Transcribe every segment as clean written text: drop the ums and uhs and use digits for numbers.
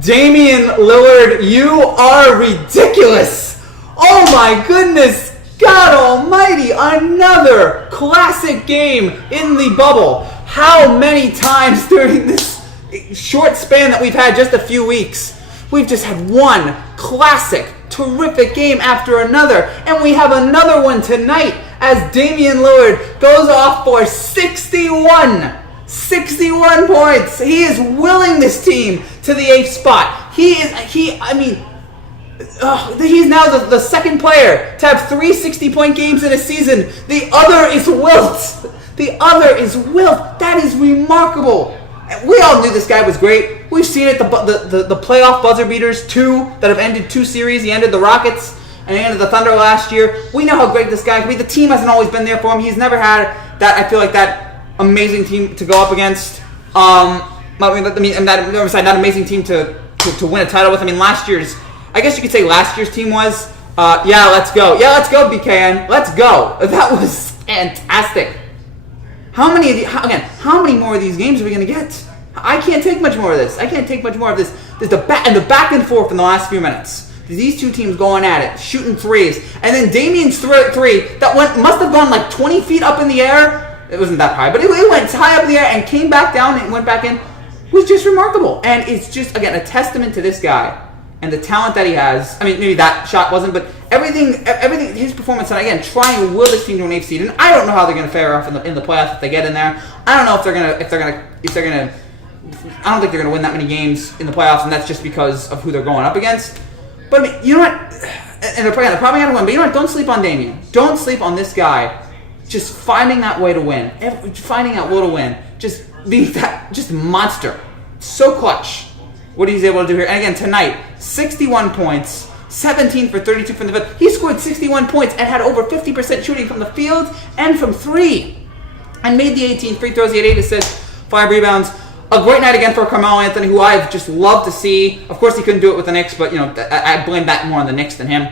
Damian Lillard, you are ridiculous. Oh my goodness. God almighty. Another classic game in the bubble. How many times during this short span that we've had, just a few weeks, we've just had one classic, terrific game after another. And we have another one tonight as Damian Lillard goes off for 61 points. He is willing this team to the 8th spot. He's now the second player to have 3 60-point games in a season. The other is Wilt. That is remarkable. We all knew this guy was great. We've seen it, the playoff buzzer beaters, 2 that have ended 2 series. He ended the Rockets and he ended the Thunder last year. We know how great this guy can be. The team hasn't always been there for him. He's never had that, I feel like, that amazing team to go up against. That amazing team to win a title with. I mean, I guess you could say last year's team was, let's go, BKN, let's go. That was fantastic. How many more of these games are we going to get? I can't take much more of this. There's the back and forth in the last few minutes. These two teams going at it, shooting threes. And then Damian's three that must have gone like 20 feet up in the air. It wasn't that high, but it went high up in the air and came back down and went back in. It was just remarkable. And it's just, again, a testament to this guy and the talent that he has. I mean, maybe that shot wasn't, but everything, his performance tonight, again, trying to will this team to an 8th seed. And I don't know how they're going to fare off in the playoffs if they get in there. I don't know if they're going to. I don't think they're going to win that many games in the playoffs, and that's just because of who they're going up against. But I mean, you know what? And they're probably going to win. But you know what? Don't sleep on Damian. Don't sleep on this guy. Just finding that way to win. Finding that will to win. Just being that just monster. So clutch. What he's able to do here. And again, tonight, 61 points, 17 for 32 from the field. He scored 61 points and had over 50% shooting from the field and from 3. And made the 18 free throws. He had 8 assists, 5 rebounds. A great night again for Carmelo Anthony, who I've just loved to see. Of course, he couldn't do it with the Knicks, but I blame that more on the Knicks than him.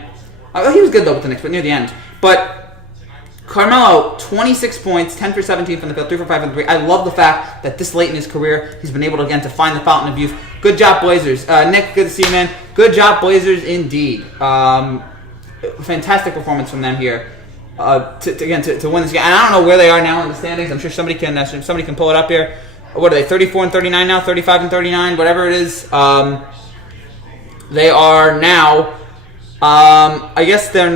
He was good though with the Knicks, but near the end. But Carmelo, 26 points, 10 for 17 from the field, 3 for 5 from the 3. I love the fact that this late in his career, he's been able to, again, to find the fountain of youth. Good job, Blazers. Nick, good to see you, man. Good job, Blazers, indeed. Fantastic performance from them here to win this game. And I don't know where they are now in the standings. I'm sure somebody can pull it up here. What are they, 34 and 39 now? 35 and 39, whatever it is. They are now, I guess they're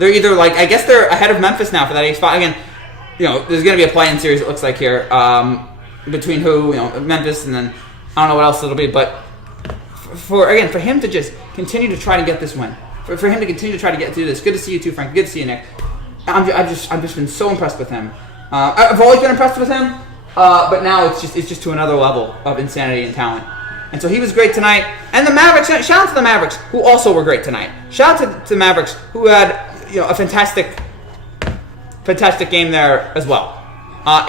either I guess they're ahead of Memphis now for that 8th spot. Again, there's going to be a play-in series, it looks like here, between Memphis and then I don't know what else it'll be. But for him to just continue to try to get this win, for him to continue to try to get through this. Good to see you too, Frank. Good to see you, Nick. I've just been so impressed with him. I've always been impressed with him. But now it's just to another level of insanity and talent. And so he was great tonight. And the Mavericks, shout out to the Mavericks, who also were great tonight. Shout out to the Mavericks, who had a fantastic game there as well.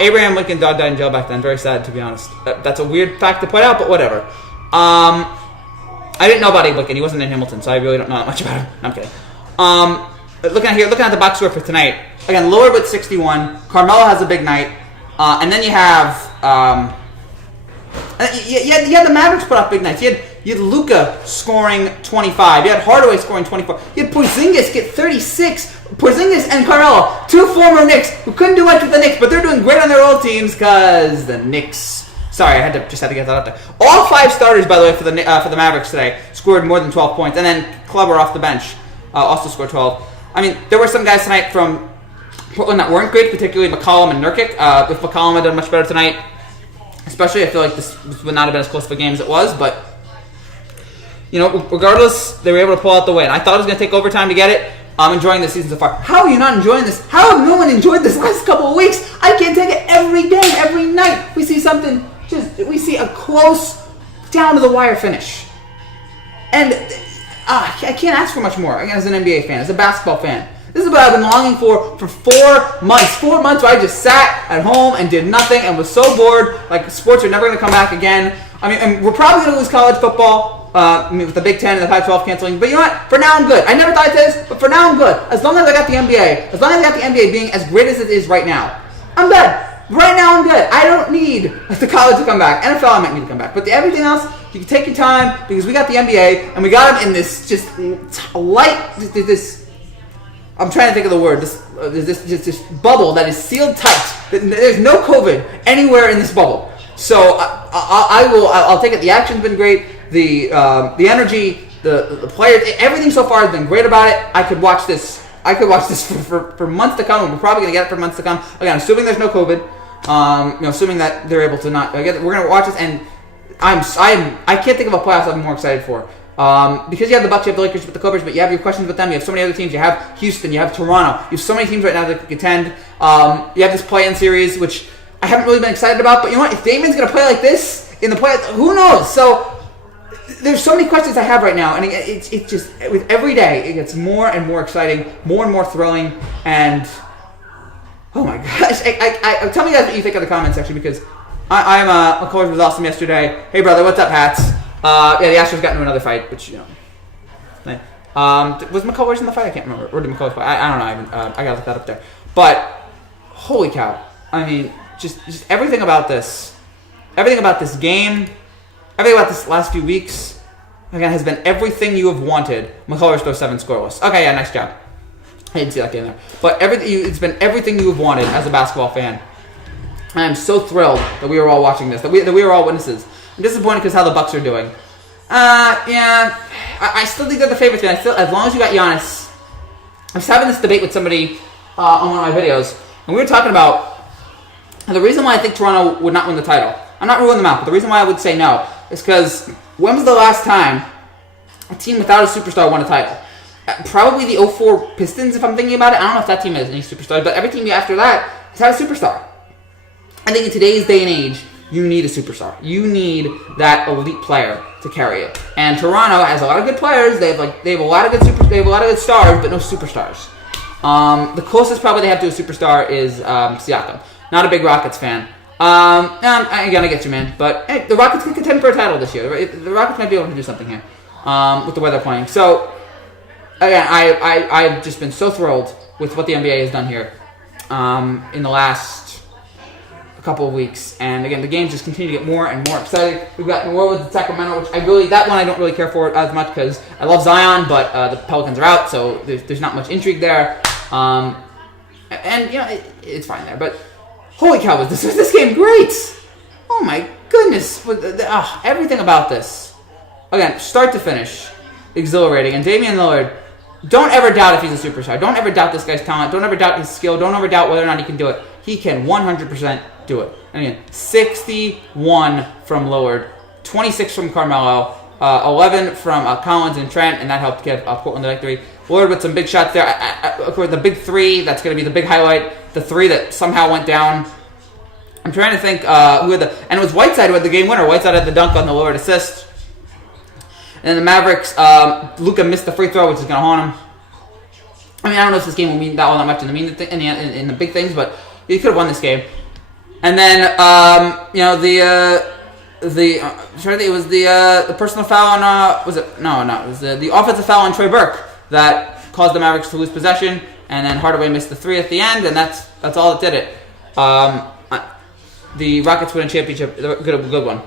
Abraham Lincoln died in jail back then. Very sad, to be honest. That's a weird fact to point out, but whatever. I didn't know about Abe Lincoln. He wasn't in Hamilton, so I really don't know that much about him. No, I'm kidding. Looking at the box score for tonight. Again, Lillard with 61. Carmelo has a big night. And then you have, you had the Mavericks put up big nights. You had Luka scoring 25. You had Hardaway scoring 24. You had Porzingis get 36. Porzingis and Carmelo, 2 former Knicks who couldn't do much with the Knicks, but they're doing great on their old teams because the Knicks. Sorry, I had to get that out there. All 5 starters, by the way, for the Mavericks today scored more than 12 points, and then Kleber off the bench also scored 12. I mean, there were some guys tonight from Portland that weren't great, particularly McCollum and Nurkic. If McCollum had done much better tonight, especially, I feel like this would not have been as close of a game as it was. But regardless, they were able to pull out the win. I thought it was going to take overtime to get it. I'm enjoying this season so far. How are you not enjoying this? How have no one enjoyed this last couple of weeks? I can't take it every game, every night. We see something. We see a close, down to the wire finish, and I can't ask for much more. Again, as an NBA fan, as a basketball fan. This is what I've been longing for 4 months. 4 months where I just sat at home and did nothing and was so bored. Like, sports are never going to come back again. I mean, and we're probably going to lose college football with the Big Ten and the Pac-12 canceling. But you know what? For now, I'm good. I never thought this, but for now, I'm good. As long as I got the NBA, being as great as it is right now, I'm good. Right now I'm good. I don't need the college to come back. NFL I might need to come back. But everything else, you can take your time because we got the NBA and we got them in this just light, this I'm trying to think of the word, this bubble that is sealed tight. There's no COVID anywhere in this bubble. So I'll take it. The action's been great. The energy, the players, everything so far has been great about it. I could watch this for months to come. We're probably gonna get it for months to come. Again, assuming there's no COVID. Assuming that they're able to not. We're gonna watch this, and I can't think of a playoffs I'm more excited for. Because you have the Bucks, you have the Lakers with the Clippers, but you have your questions with them. You have so many other teams. You have Houston, you have Toronto. You have so many teams right now that can contend. You have this play-in series, which I haven't really been excited about. But you know what? If Damian's gonna play like this in the play, who knows? So. There's so many questions I have right now, and it's just with every day it gets more and more exciting, more and more thrilling, and oh my gosh! Tell me guys what you think in the comment section because McCullers was awesome yesterday. Hey brother, what's up, Hats? The Astros got into another fight, which was McCullers in the fight? I can't remember. Or did McCullers fight? I don't know. I gotta look that up there. But holy cow! I mean, just everything about this game. Everything about this last few weeks, again, has been everything you have wanted. McCullers throws 7 scoreless. Okay, yeah, nice job. I didn't see that game there. But it's been everything you have wanted as a basketball fan. I am so thrilled that we were all watching this, that we were all witnesses. I'm disappointed because how the Bucks are doing. I still think they're the favorites, man. As long as you got Giannis. I was having this debate with somebody on one of my videos, and we were talking about the reason why I think Toronto would not win the title. I'm not ruling them out, but the reason why I would say no is because when was the last time a team without a superstar won a title? Probably the 04 Pistons, if I'm thinking about it. I don't know if that team has any superstars, but every team after that has had a superstar. I think in today's day and age, you need a superstar. You need that elite player to carry it. And Toronto has a lot of good players. They have a lot of good stars, but no superstars. The closest probably they have to a superstar is Siakam. Not a big Rockets fan. Again, I get you, man. But hey, the Rockets can contend for a title this year. The Rockets might be able to do something here with the way they're playing. So, again, I've just been so thrilled with what the NBA has done here in the last couple of weeks. And, again, the games just continue to get more and more exciting. We've got New Orleans and Sacramento, which that one I don't really care for as much because I love Zion, but the Pelicans are out, so there's not much intrigue there. It's fine there. But holy cow, was this game great? Oh my goodness. Everything about this. Again, start to finish, exhilarating. And Damian Lillard, don't ever doubt if he's a superstar. Don't ever doubt this guy's talent. Don't ever doubt his skill. Don't ever doubt whether or not he can do it. He can 100% do it. And again, 61 from Lillard, 26 from Carmelo, 11 from Collins and Trent, and that helped give Portland the victory. Lillard with some big shots there. Of course, the big three, that's going to be the big highlight. The three that somehow went down. I'm trying to think who had and it was Whiteside who had the game winner. Whiteside had the dunk on the Lillard assist. And then the Mavericks, Luka missed the free throw, which is going to haunt him. I mean, I don't know if this game will mean all that much in the big things, but he could have won this game. And then, it was the personal foul on, it was the offensive foul on Trey Burke that caused the Mavericks to lose possession, and then Hardaway missed the three at the end, and that's all that did it. The Rockets win a championship, good one.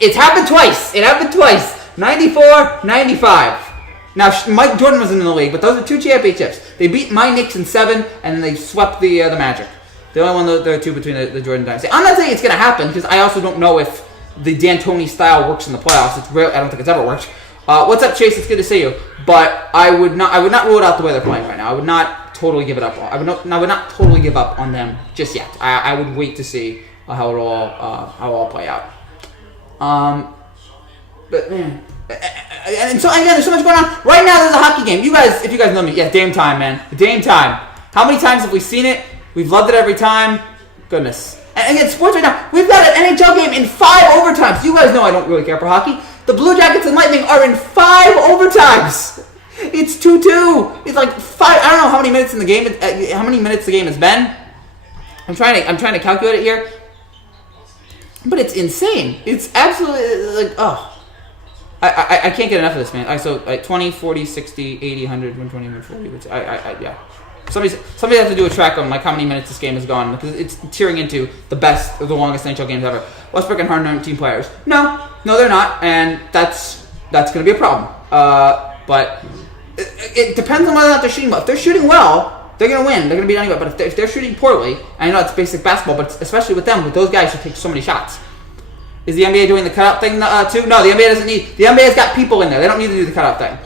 It's happened twice. 94-95. Now, Mike Jordan wasn't in the league, but those are 2 championships. They beat my Knicks in 7, and then they swept the Magic. The only one, there are 2 between the Jordan dynasty. I'm not saying it's going to happen, because I also don't know if the D'Antoni style works in the playoffs. It's rare. I don't think it's ever worked. What's up, Chase? It's good to see you. But I would not rule it out the way they're playing right now. I would not totally give it up. I would not totally give up on them just yet. I would wait to see how it all play out. But man, and so again, there's so much going on right now. There's a hockey game. If you guys know me, yeah, Dame time, man, Dame time. How many times have we seen it? We've loved it every time. Goodness. And again, sports right now. We've got an NHL game in 5 overtimes. You guys know I don't really care for hockey. The Blue Jackets and Lightning are in 5 overtimes. It's 2-2. It's like 5. I don't know how many minutes in the game. How many minutes the game has been. I'm trying to calculate it here. But it's insane. It's absolutely like I can't get enough of this, man. So 20, 40, 60, 80, 100, 120, 140. Yeah. Somebody has to do a track on like how many minutes this game has gone because it's tearing into the best or the longest NHL games ever. Westbrook and Harden aren't team players. No, they're not, and that's going to be a problem. But it depends on whether or not they're shooting well. If they're shooting well, they're going to win. They're going to beat anybody. But if they're shooting poorly, I know it's basic basketball, but especially with them, with those guys who take so many shots. Is the NBA doing the cutout thing too? No, the NBA doesn't need. The NBA's got people in there. They don't need to do the cutout thing.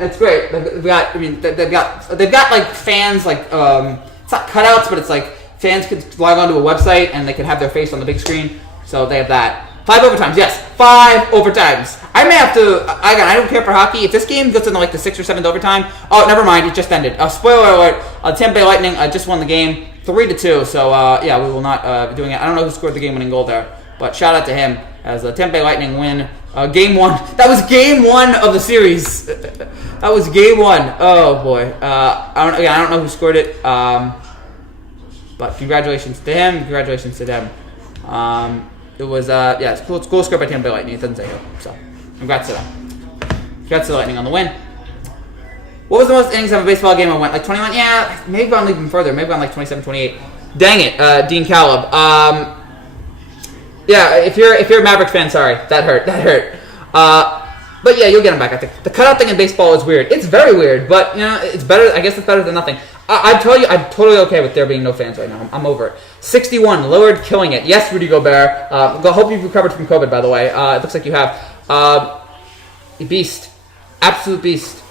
It's great. They've got like fans like it's not cutouts, but it's like fans could log onto a website and they could have their face on the big screen. So they have that. 5 overtimes, yes, 5 overtimes. I may have to. Again, I don't care for hockey. If this game goes into like the 6th or 7th overtime, oh, never mind, it just ended. Spoiler alert: Tampa Bay Lightning just won the game 3-2. So yeah, we will not be doing it. I don't know who scored the game-winning goal there, but shout out to him as the Tampa Bay Lightning win. Game 1. That was game 1 of the series. That was game 1. Oh boy. I don't know who scored it. But congratulations to him. Congratulations to them. It was yeah, it's cool. It's cool scored by Tampa Bay Lightning. It doesn't say who. So congrats to them. Congrats to the Lightning on the win. What was the most innings of a baseball game I went? Like 21? Yeah, maybe gone even further. Maybe gone like 27, 28. Dang it, Dean Caleb. Yeah, if you're a Mavericks fan, sorry, that hurt. But yeah, you'll get him back. I think the cutout thing in baseball is weird. It's very weird, but you know, it's better. I guess it's better than nothing. I tell you, I'm totally okay with there being no fans right now. I'm over it. 61, LILLARD killing it. Yes, Rudy Gobert. Hope you've recovered from COVID, by the way. It looks like you have. Beast, absolute beast.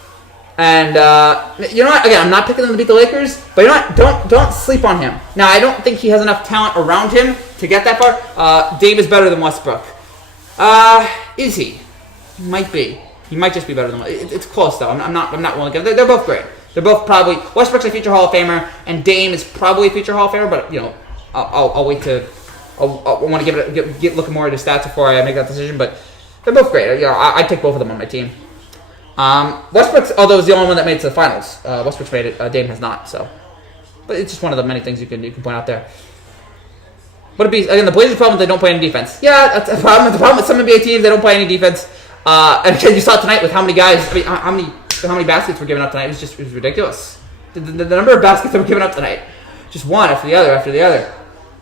And you know what? Again, I'm not picking them to beat the Lakers, but you know what? Don't sleep on him. Now, I don't think he has enough talent around him to get that far. Dave is better than Westbrook. Is he? He might be. He might just be better than Westbrook. It's close though. I'm not willing to give. They're both great. They're both probably Westbrook's a future Hall of Famer, and Dame is probably a future Hall of Famer. But you know, I'll wait to. I want to look more at his stats before I make that decision. But they're both great. You know, I'd take both of them on my team. Westbrook's, although was the only one that made it to the finals. Westbrook's made it. Dame has not. So, but it's just one of the many things you can point out there. What a beast! Again, the Blazers' problem is they don't play any defense. Yeah, that's a problem. It's a problem with some NBA teams. They don't play any defense. And again, you saw it tonight with how many guys. I mean, how many baskets were given up tonight? It was ridiculous. The number of baskets that were given up tonight, just one after the other.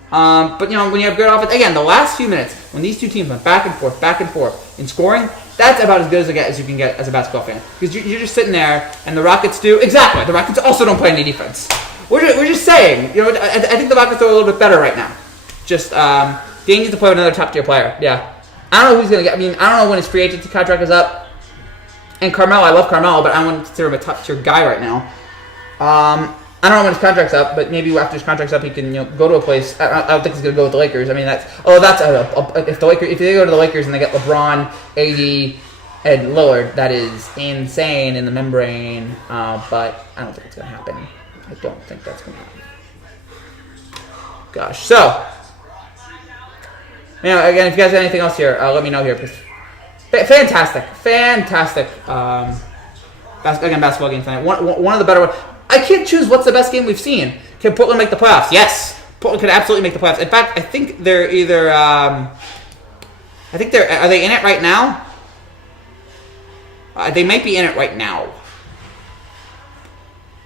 But you know, when you have good offense, again, the last few minutes when these two teams went back and forth in scoring, that's about as good as you can get as a basketball fan, because you're just sitting there, and the Rockets do exactly. The Rockets also don't play any defense. We're just saying, you know, I think the Rockets are a little bit better right now. Just they need to play with another top tier player. Yeah, I don't know who's gonna get. I mean, I don't know when his free agency contract is up. And Carmelo, I love Carmelo, but I wouldn't consider him a top tier guy right now. I don't know when his contract's up, but maybe after his contract's up, he can go to a place. I don't think he's gonna go with the Lakers. I mean, if they go to the Lakers and they get LeBron, AD, and Lillard, that is insane in the membrane. But I don't think it's gonna happen. I don't think that's gonna happen. Gosh, so you know, again, if you guys have anything else here, let me know here. Fantastic. Basketball game tonight. One of the better ones. I can't choose what's the best game we've seen. Can Portland make the playoffs? Yes. Portland could absolutely make the playoffs. In fact, I think they're either. Are they in it right now? They might be in it right now.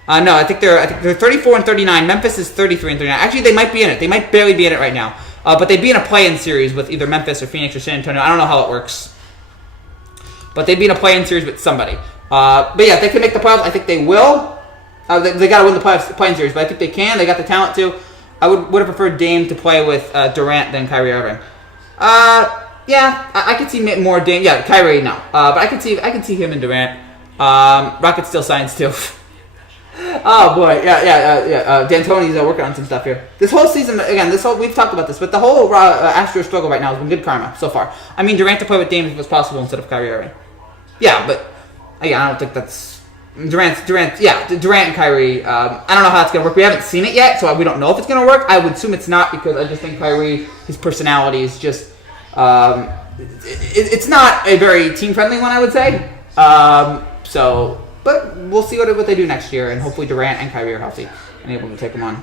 No, I think they're 34 and 39. Memphis is 33 and 39. Actually, they might be in it. They might barely be in it right now. But they'd be in a play-in series with either Memphis or Phoenix or San Antonio. I don't know how it works. But they'd be in a play-in series with somebody. But yeah, if they can make the playoffs, I think they will. They got to win the play-in series, but I think they can. They got the talent to. I would have preferred Dame to play with Durant than Kyrie Irving. Yeah, I could see more Dame. Yeah, Kyrie, no. But I could see him and Durant. Rockets still signs too. Oh boy, yeah. D'Antoni's working on some stuff here. This whole season, again, we've talked about this, but the whole Astros struggle right now has been good karma so far. I mean, Durant to play with Dame if it was possible instead of Kyrie Irving. Yeah, but again, I don't think that's Durant and Kyrie. I don't know how it's gonna work. We haven't seen it yet, so we don't know if it's gonna work. I would assume it's not, because I just think Kyrie, his personality is just it's not a very team friendly one, I would say. But we'll see what they do next year, and hopefully Durant and Kyrie are healthy and able to take them on.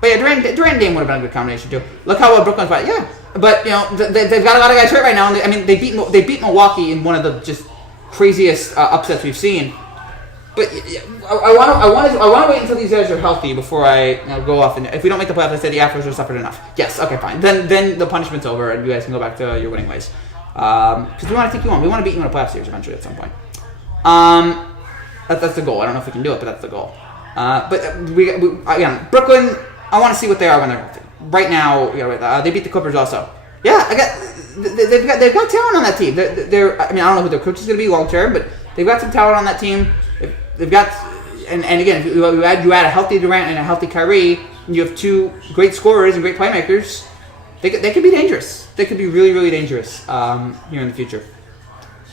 But yeah, Durant and Dame would have been a good combination too. Look how well Brooklyn's playing. Yeah, but you know they've got a lot of guys hurt right now. And they beat Milwaukee in one of the just craziest upsets we've seen. But I want to wait until these guys are healthy before I go off. And if we don't make the playoffs, I say the Astros have suffered enough. Yes, okay, fine. Then the punishment's over, and you guys can go back to your winning ways. Because we want to take you on. We want to beat you in a playoff series eventually at some point. That's the goal. I don't know if we can do it, but that's the goal. But again, Brooklyn. I want to see what they are when they're healthy. Right now, they beat the Clippers also. Yeah, they've got talent on that team. I don't know who their coach is going to be long term, but they've got some talent on that team. They've got, and again, if you add a healthy Durant and a healthy Kyrie, and you have two great scorers and great playmakers, they could be dangerous. They could be really, really dangerous here in the future.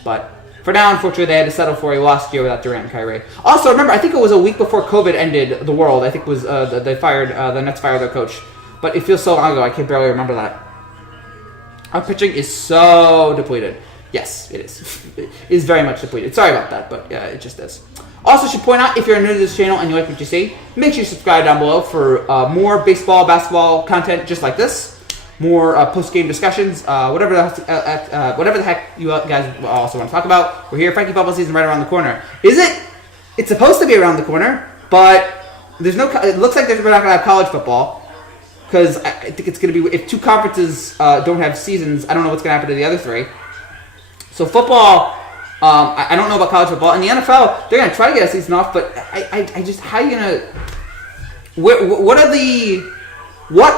But for now, unfortunately, they had to settle for a lost year without Durant and Kyrie. Also, remember, I think it was a week before COVID ended the world. I think it was the Nets fired their coach. But it feels so long ago, I can barely remember that. Our pitching is so depleted. Yes, it is. It is very much depleted. Sorry about that, but yeah, it just is. Also, should point out, if you're new to this channel and you like what you see, make sure you subscribe down below for more baseball, basketball content just like this. More post-game discussions, whatever the heck you guys also want to talk about. We're here. Frankie football season right around the corner. Is it? It's supposed to be around the corner, but there's no. It looks like we're not going to have college football because I think it's going to be if two conferences don't have seasons. I don't know what's going to happen to the other three. So football. I don't know about college football. In the NFL, they're going to try to get a season off, but I just how are you going to? What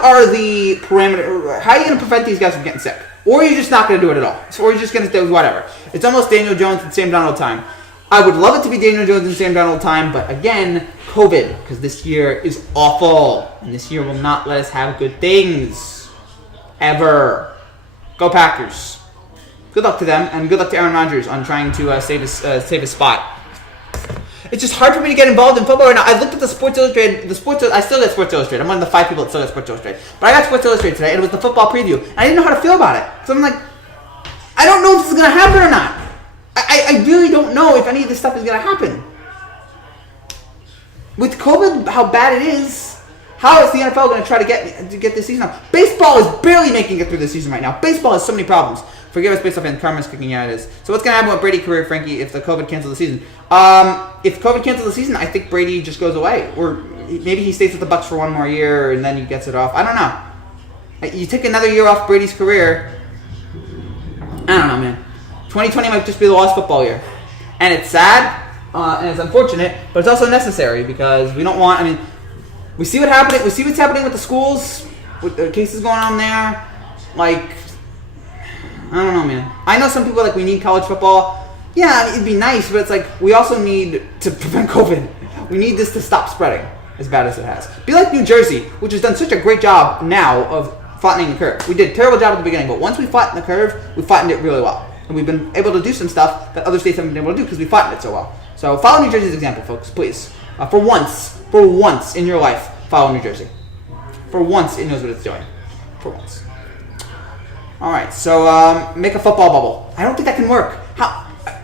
are the parameters? How are you going to prevent these guys from getting sick? Or are you just not going to do it at all? Or are you just going to do whatever? It's almost Daniel Jones and Sam Darnold time. I would love it to be Daniel Jones and Sam Darnold time, but again, COVID, because this year is awful. And this year will not let us have good things. Ever. Go Packers. Good luck to them, and good luck to Aaron Rodgers on trying to save his spot. It's just hard for me to get involved in football right now. I looked at the Sports Illustrated. I still get Sports Illustrated. I'm one of the 5 people that still get Sports Illustrated. But I got Sports Illustrated today, and it was the football preview. And I didn't know how to feel about it. So I'm like, I don't know if this is going to happen or not. I really don't know if any of this stuff is going to happen. With COVID, how bad it is, how is the NFL going to try to get this season off? Baseball is barely making it through this season right now. Baseball has so many problems. Forgive us, baseball fans. Karma's kicking you out. It is. So what's going to happen with Brady's career, Frankie, if the COVID cancels the season? If COVID cancels the season, I think Brady just goes away. Or maybe he stays with the Bucs for one more year and then he gets it off. I don't know. You take another year off Brady's career. I don't know, man. 2020 might just be the lost football year. And it's sad, and it's unfortunate, but it's also necessary because we don't want, we see what's happening with the schools, with the cases going on there. Like, I don't know, man. I know some people are like, we need college football. Yeah, it'd be nice, but it's like, we also need to prevent COVID. We need this to stop spreading as bad as it has. Be like New Jersey, which has done such a great job now of flattening the curve. We did a terrible job at the beginning, but once we flattened the curve, we flattened it really well. And we've been able to do some stuff that other states haven't been able to do because we flattened it so well. So follow New Jersey's example, folks, please. For once in your life, follow New Jersey. For once, it knows what it's doing. For once. All right, so make a football bubble. I don't think that can work.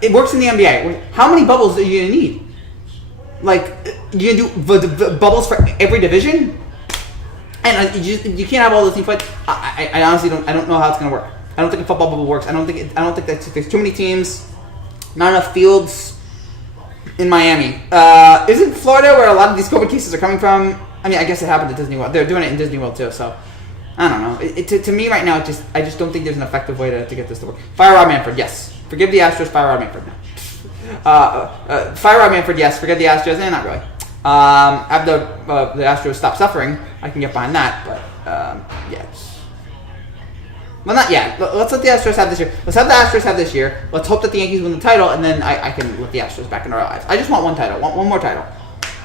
It works in the NBA. How many bubbles are you gonna need? Like, you gonna do bubbles for every division? And you can't have all those teams play. I honestly don't know how it's gonna work. I don't think a football bubble works. I don't think there's too many teams, not enough fields in Miami. Isn't Florida where a lot of these COVID cases are coming from? I guess it happened at Disney World. They're doing it in Disney World too, so I don't know. To me right now, I just don't think there's an effective way to get this to work. Fire Rob Manfred, yes. Forgive the Astros, fire Rob Manfred. Fire Rob Manfred, yes. Forgive the Astros, not really. Have the Astros stop suffering, I can get behind that, but yeah. Well, not yet. Let's let the Astros have this year. Let's have the Astros have this year. Let's hope that the Yankees win the title, and then I can let the Astros back in our lives. I just want one title. One more title.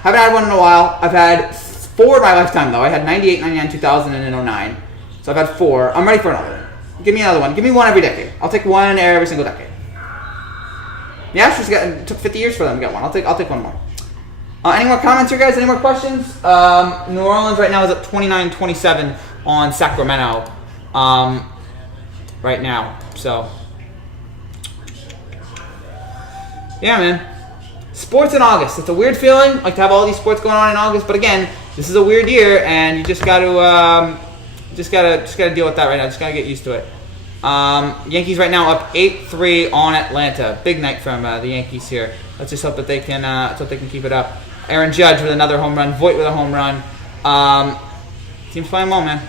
Haven't had one in a while. I've had 4 in my lifetime, though. I had 98, 99, 2000, and 09. So I've had 4. I'm ready for another one. Give me another one. Give me one every decade. I'll take one every single decade. The Astros took 50 years for them to get one. I'll take one more. Any more comments here, guys? Any more questions? New Orleans right now is at 29-27 on Sacramento. Right now, so yeah, man. Sports in August. It's a weird feeling, like to have all these sports going on in August. But again, this is a weird year, and you just got to deal with that right now. Just gotta get used to it. Yankees right now up 8-3 on Atlanta. Big night from the Yankees here. Let's just hope that they can keep it up. Aaron Judge with another home run. Voit with a home run. Team's playing well, man.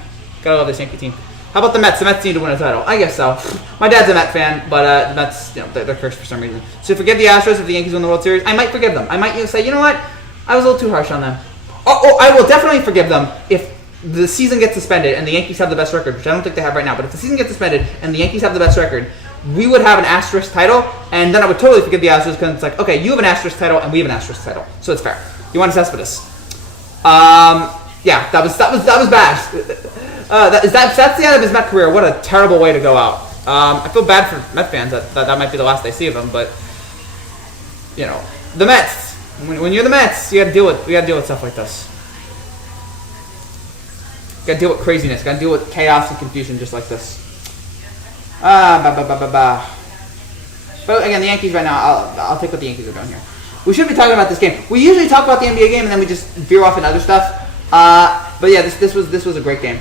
Gotta love this Yankee team. How about the Mets? The Mets need to win a title. I guess so. My dad's a Met fan, but the Mets, they're cursed for some reason. So forgive the Astros if the Yankees win the World Series. I might forgive them. I might say, you know what? I was a little too harsh on them. Oh, I will definitely forgive them if the season gets suspended and the Yankees have the best record, which I don't think they have right now. But if the season gets suspended and the Yankees have the best record, we would have an asterisk title, and then I would totally forgive the Astros because it's like, okay, you have an asterisk title and we have an asterisk title, so it's fair. You want to test for this? Yeah, that was bad. That's the end of his Met career. What a terrible way to go out. I feel bad for Met fans that might be the last they see of him, but the Mets. When you're the Mets, you gotta deal with stuff like this. You gotta deal with craziness. You gotta deal with chaos and confusion just like this. But again, the Yankees right now. I'll take what the Yankees are doing here. We should be talking about this game. We usually talk about the NBA game and then we just veer off into other stuff. But yeah, this was a great game.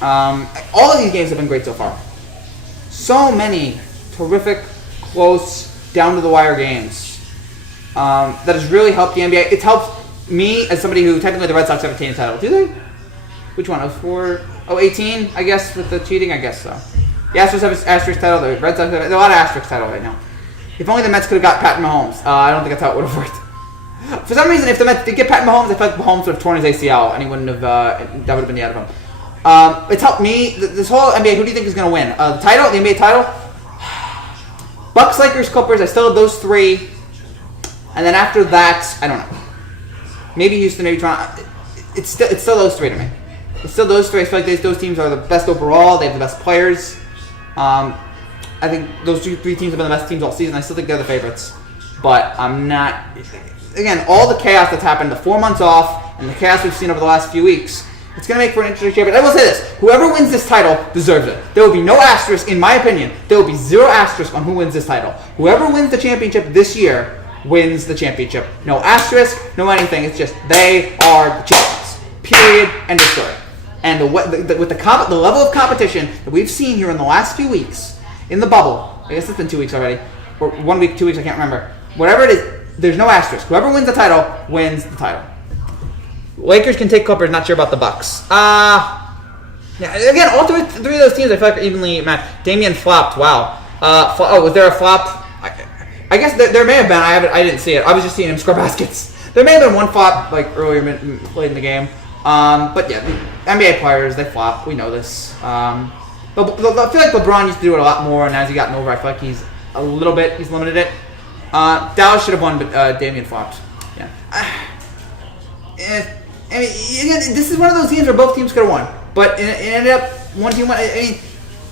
All of these games have been great so far. So many terrific, close, down to the wire games. That has really helped the NBA. It's helped me as somebody who technically the Red Sox have attained a title. Do they? Which one? 04? 18? I guess with the cheating. I guess so. The Astros have an asterisk title. The Red Sox have a lot of asterisk title right now. If only the Mets could have got Pat Mahomes. I don't think that's how it would have worked. For some reason, if the Mets did get Pat Mahomes, I feel like Mahomes would have torn his ACL and he wouldn't have. That would have been the end of him. It's helped me. This whole NBA. Who do you think is going to win? The title, the NBA title. Bucks, Lakers, Clippers. I still have those three. And then after that, I don't know. Maybe Houston, maybe Toronto. It's still those three to me. It's still those three. I feel like those teams are the best overall. They have the best players. I think those three teams have been the best teams all season. I still think they're the favorites. But I'm not... Again, all the chaos that's happened, the 4 months off, and the chaos we've seen over the last few weeks, it's going to make for an interesting championship. I will say this. Whoever wins this title deserves it. There will be no asterisk, in my opinion. There will be zero asterisk on who wins this title. Whoever wins the championship this year wins the championship. No asterisk, no anything. It's just they are the champions. Period. End of story. And with the level of competition that we've seen here in the last few weeks, in the bubble, I guess it's been 2 weeks already, or 1 week, 2 weeks, I can't remember. Whatever it is, there's no asterisk. Whoever wins the title wins the title. Lakers can take Clippers. Not sure about the Bucks. Yeah. Again, all three of those teams I feel like are evenly matched. DAMIAN flopped. Wow. Was there a flop? I guess there may have been. I didn't see it. I was just seeing him score baskets. There may have been one flop like earlier late in the game. But yeah, the NBA players, they flop. We know this. But I feel like LeBron used to do it a lot more, and as he gotten older, I feel like he's limited it. Dallas should have won, but DAMIAN flopped. Yeah. I mean, again, this is one of those teams where both teams could have won, but it ended up one team won. I mean,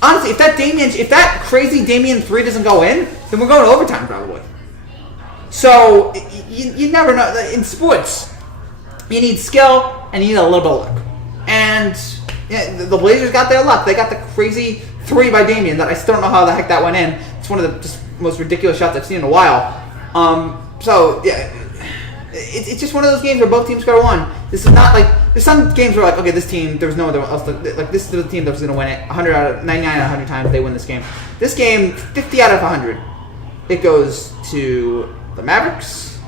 honestly, if that crazy DAMIAN 3 doesn't go in, then we're going to overtime probably. So you never know. In sports, you need skill and you need a little bit of luck. And yeah, the Blazers got their luck. They got the crazy 3 by DAMIAN that I still don't know how the heck that went in. It's one of the just most ridiculous shots I've seen in a while. So yeah, it's just one of those games where both teams could have won. This is not like there's some games where like, okay, this team, there was no other else. Like this is the team that was going to win it. 100 out of 99 out of 100 times they win this game. This game, 50 out of 100, it goes to the Mavericks,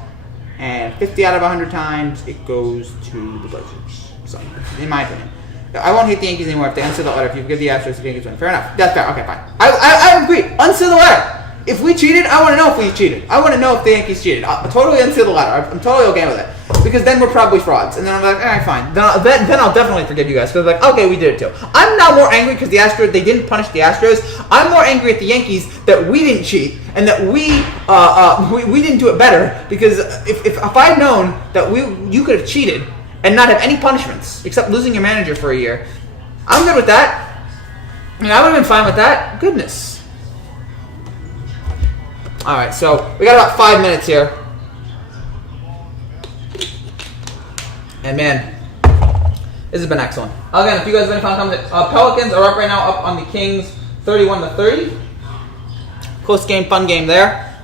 and 50 out of 100 times it goes to the Blazers. So, in my opinion, I won't hate the Yankees anymore if they unseal the letter. If you give the Astros, the Yankees win. Fair enough. That's fair. Okay, fine. I agree. Unseal the letter. If we cheated, I want to know if we cheated. I want to know if the Yankees cheated. I'll totally unseal the letter. I'm totally okay with it. Because then we're probably frauds. And then I'm like, alright, fine. Then I'll definitely forgive you guys. Because like, okay, we did it too. I'm now more angry because the Astros, they didn't punish the Astros. I'm more angry at the Yankees that we didn't cheat. And that we didn't do it better. Because if I'd known that you could have cheated and not have any punishments except losing your manager for a year, I'm good with that. I mean, I would have been fine with that. Goodness. Alright, so we got about 5 minutes here. And man, this has been excellent. Again, if you guys have any final comments, Pelicans are up right now, up on the Kings, 31-30. Close game, fun game there.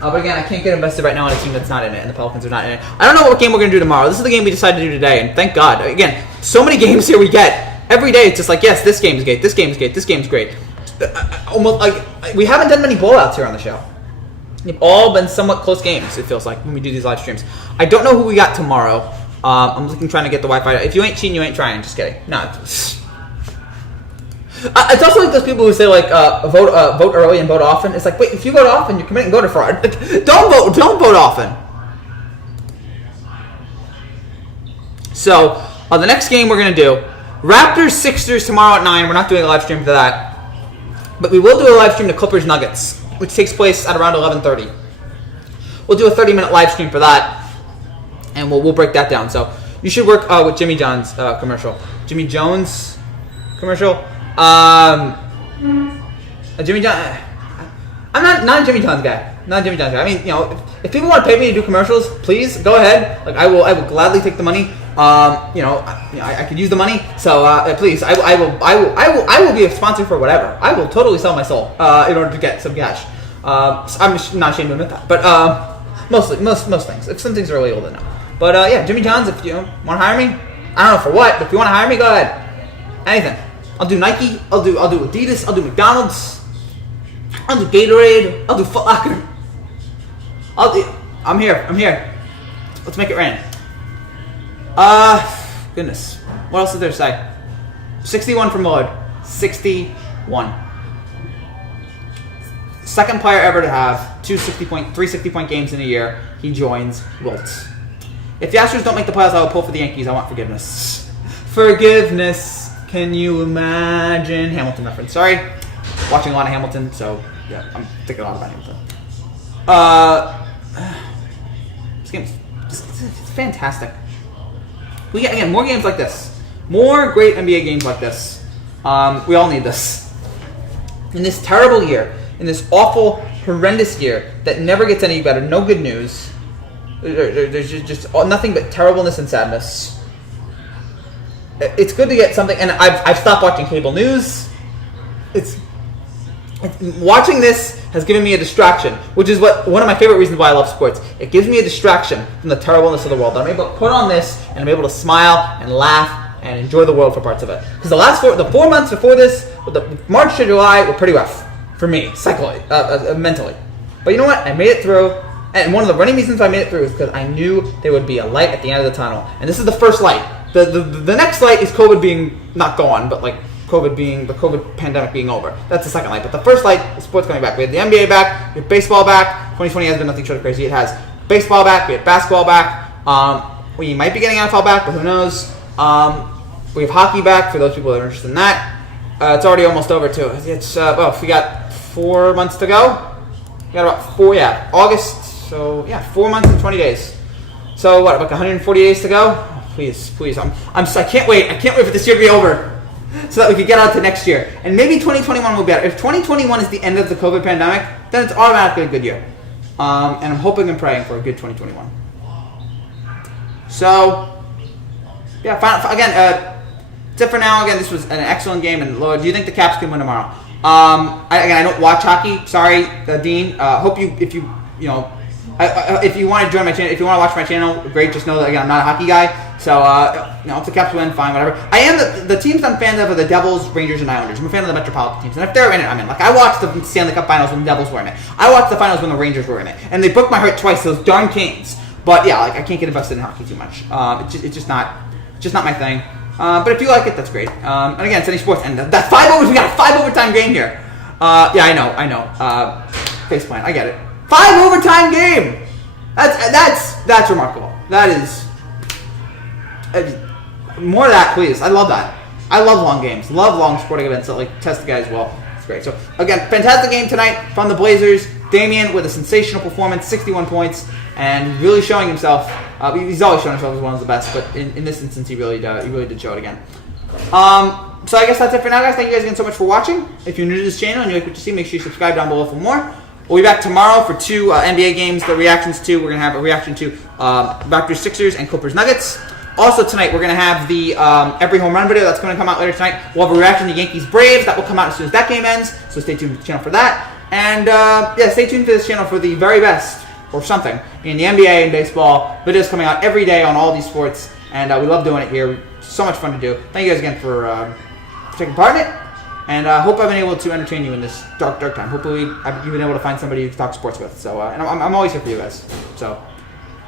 But again, I can't get invested right now on a team that's not in it, and the Pelicans are not in it. I don't know what game we're going to do tomorrow. This is the game we decided to do today, and thank God. Again, so many games here we get. Every day it's just like, yes, this game is great, this game is great, this game is great. almost like we haven't done many blowouts here on the show. They've all been somewhat close games, it feels like, when we do these live streams. I don't know who we got tomorrow. I'm trying to get the Wi-Fi. If you ain't cheating, you ain't trying. Just kidding. No. It's also like those people who say, like, vote early and vote often. It's like, wait, if you vote often, you're committing voter fraud. Like, don't vote often. So, the next game we're going to do, Raptors-Sixers tomorrow at 9. We're not doing a live stream for that. But we will do a live stream to Clippers-Nuggets, which takes place at around 11:30. We'll do a 30-minute live stream for that, and we'll break that down. So you should work with Jimmy John's commercial. Jimmy Jones commercial. Jimmy John. I'm not a Jimmy John's guy. Not a Jimmy John's guy. I mean, you know, if people want to pay me to do commercials, please go ahead. Like I will gladly take the money. I could use the money. So please, I will be a sponsor for whatever. I will totally sell my soul in order to get some cash. I'm not ashamed to admit that. But most things. If some things are illegal, then no. But yeah, Jimmy John's. If you want to hire me, I don't know for what. But if you want to hire me, go ahead. Anything. I'll do Nike. I'll do Adidas. I'll do McDonald's. I'll do Gatorade. I'll do Foot Locker. I'm here. Let's make it rain. Goodness. What else is there to say? 61 from LILLARD. 61. Second player ever to have three 60-point games in a year. He joins Wilt. If the Astros don't make the playoffs, I will pull for the Yankees. I want forgiveness. Forgiveness. Can you imagine? Hamilton reference. Sorry. Watching a lot of Hamilton, so yeah, I'm thinking a lot about Hamilton. This game's it's fantastic. We get, again, more games like this. More great NBA games like this. We all need this. In this terrible year, in this awful, horrendous year that never gets any better, no good news. There's just nothing but terribleness and sadness. It's good to get something, and I've stopped watching cable news. Watching this has given me a distraction, which is one of my favorite reasons why I love sports. It gives me a distraction from the terribleness of the world. I'm able to put on this, and I'm able to smile and laugh and enjoy the world for parts of it. Because the 4 months before this, the March to July, were pretty rough for me, psychologically, mentally. But you know what? I made it through, and one of the running reasons I made it through is because I knew there would be a light at the end of the tunnel, and this is the first light. The next light is COVID being not gone, but like the COVID pandemic being over. That's the second light. But the first light is sports coming back. We have the NBA back. We have baseball back. 2020 has been nothing short of crazy. It has baseball back. We have basketball back. We might be getting NFL back, but who knows? We have hockey back for those people that are interested in that. It's already almost over too. It's we got 4 months to go. We got about August. So yeah, 4 months and 20 days. So what? Like 140 days to go. Please. I can't wait. I can't wait for this year to be over, so that we could get on to next year. And maybe 2021 will be better. If 2021 is the end of the COVID pandemic, then it's automatically a good year. And I'm hoping and praying for a good 2021. So yeah, again, that's it for now. Again, this was an excellent game. And Lord, do you think the Caps can win tomorrow? I don't watch hockey. Sorry, Dean. Hope if you want to join my channel, if you want to watch my channel, great. Just know that again, I'm not a hockey guy. So if the Caps win, fine, whatever. I am the teams I'm fan of are the Devils, Rangers, and Islanders. I'm a fan of the Metropolitan teams, and if they're in it, I'm in. Like I watched the Stanley Cup Finals when the Devils were in it. I watched the finals when the Rangers were in it, and they broke my heart twice. Those darn Canes. But yeah, like I can't get invested in hockey too much. It's just not my thing. But if you like it, that's great. And again, it's any sports. And that's 5 overs. We got a 5 overtime game here. Yeah, I know. Faceplant. I get it. 5 overtime game. That's remarkable. That is more of that, please. I love that. I love long games. Love long sporting events that like test the guy as well. It's great. So again, fantastic game tonight from the Blazers. DAMIAN with a sensational performance, 61 points, and really showing himself. He's always shown himself as one of the best, but in this instance, he really did show it again. So I guess that's it for now, guys. Thank you guys again so much for watching. If you're new to this channel and you like what you see, make sure you subscribe down below for more. We'll be back tomorrow for 2 NBA games, the reactions to. We're going to have a reaction to Raptors Sixers and Clippers Nuggets. Also tonight, we're going to have the every home run video that's going to come out later tonight. We'll have a reaction to Yankees Braves. That will come out as soon as that game ends, so stay tuned to the channel for that. And yeah, stay tuned to this channel for the very best, or something, in the NBA and baseball. Videos coming out every day on all these sports, and we love doing it here. So much fun to do. Thank you guys again for taking part in it. And hope I've been able to entertain you in this dark time. Hopefully I've been able to find somebody to talk sports with. So and I'm always here for you guys. So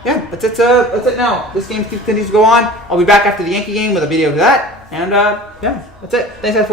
yeah, that's it. That's it now. This game continues to go on. I'll be back after the Yankee game with a video of that. And yeah, that's it. Thanks guys for watching.